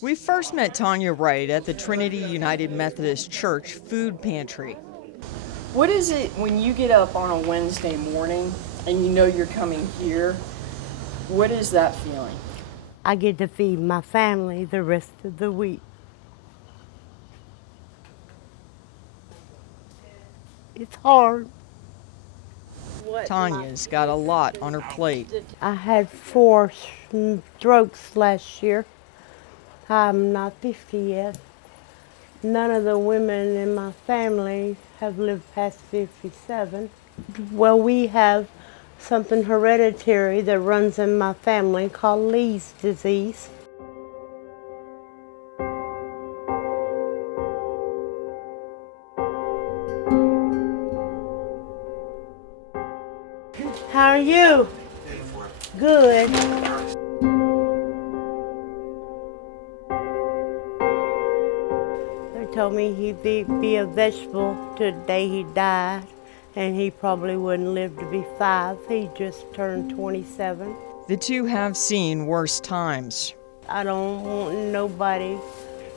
We first met Tonya Wright at the Trinity United Methodist Church food pantry. What is it when you get up on a Wednesday morning and you know you're coming here? What is that feeling? I get to feed my family the rest of the week. It's hard. Tonya's got a lot on her plate. I had 4 strokes last year. I'm not 50 yet. None of the women in my family have lived past 57. Well, we have something hereditary that runs in my family called Lee's disease. How are you? Good. They told me he'd be a vegetable till the day he died, and he probably wouldn't live to be 5. He just turned 27. The two have seen worse times. I don't want nobody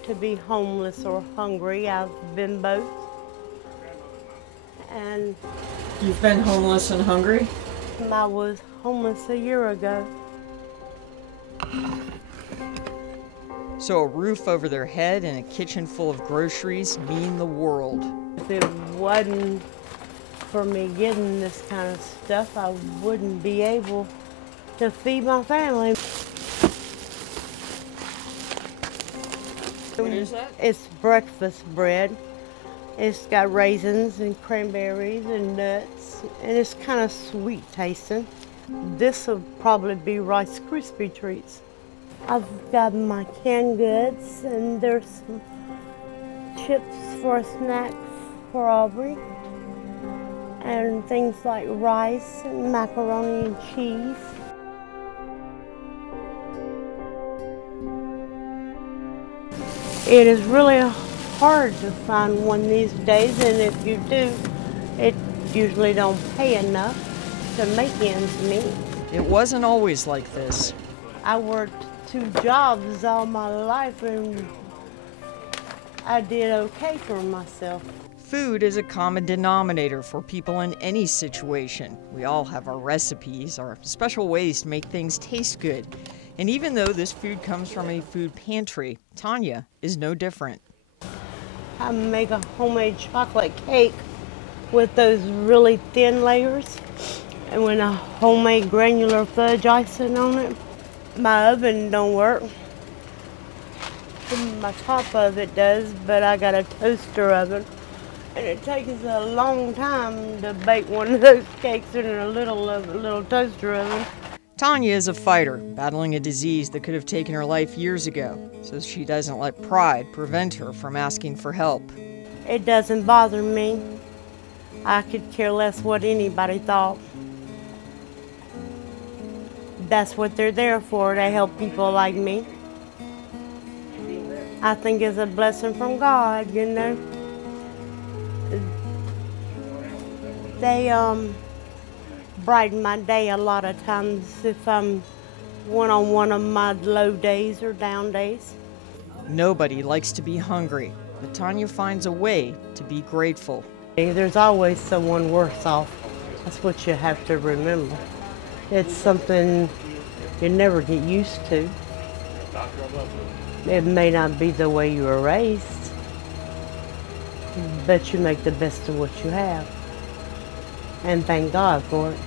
to be homeless or hungry. I've been both. And You've been homeless and hungry? I was homeless a year ago. So a roof over their head and a kitchen full of groceries mean the world. If it wasn't for me getting this kind of stuff, I wouldn't be able to feed my family. What is that? It's breakfast bread. It's got raisins and cranberries and nuts, and it's kind of sweet tasting. This will probably be Rice Krispie treats. I've got my canned goods, and there's some chips for a snack for Aubrey, and things like rice and macaroni and cheese. It is really hard to find one these days, and if you do, it usually don't pay enough to make ends meet. It wasn't always like this. I worked 2 jobs all my life, and I did okay for myself. Food is a common denominator for people in any situation. We all have our recipes, our special ways to make things taste good. And even though this food comes from a food pantry, Tonya is no different. I make a homemade chocolate cake with those really thin layers, and with a homemade granular fudge icing on it. My oven don't work. My top of it does, but I got a toaster oven, and it takes a long time to bake one of those cakes in a little toaster oven. Tonya is a fighter, battling a disease that could have taken her life years ago, so she doesn't let pride prevent her from asking for help. It doesn't bother me. I could care less what anybody thought. That's what they're there for, to help people like me. I think it's a blessing from God, you know. They brighten my day a lot of times if I'm on one of my low days or down days. Nobody likes to be hungry, but Tonya finds a way to be grateful. There's always someone worse off. That's what you have to remember. It's something you never get used to. It may not be the way you were raised, but you make the best of what you have. And thank God for it.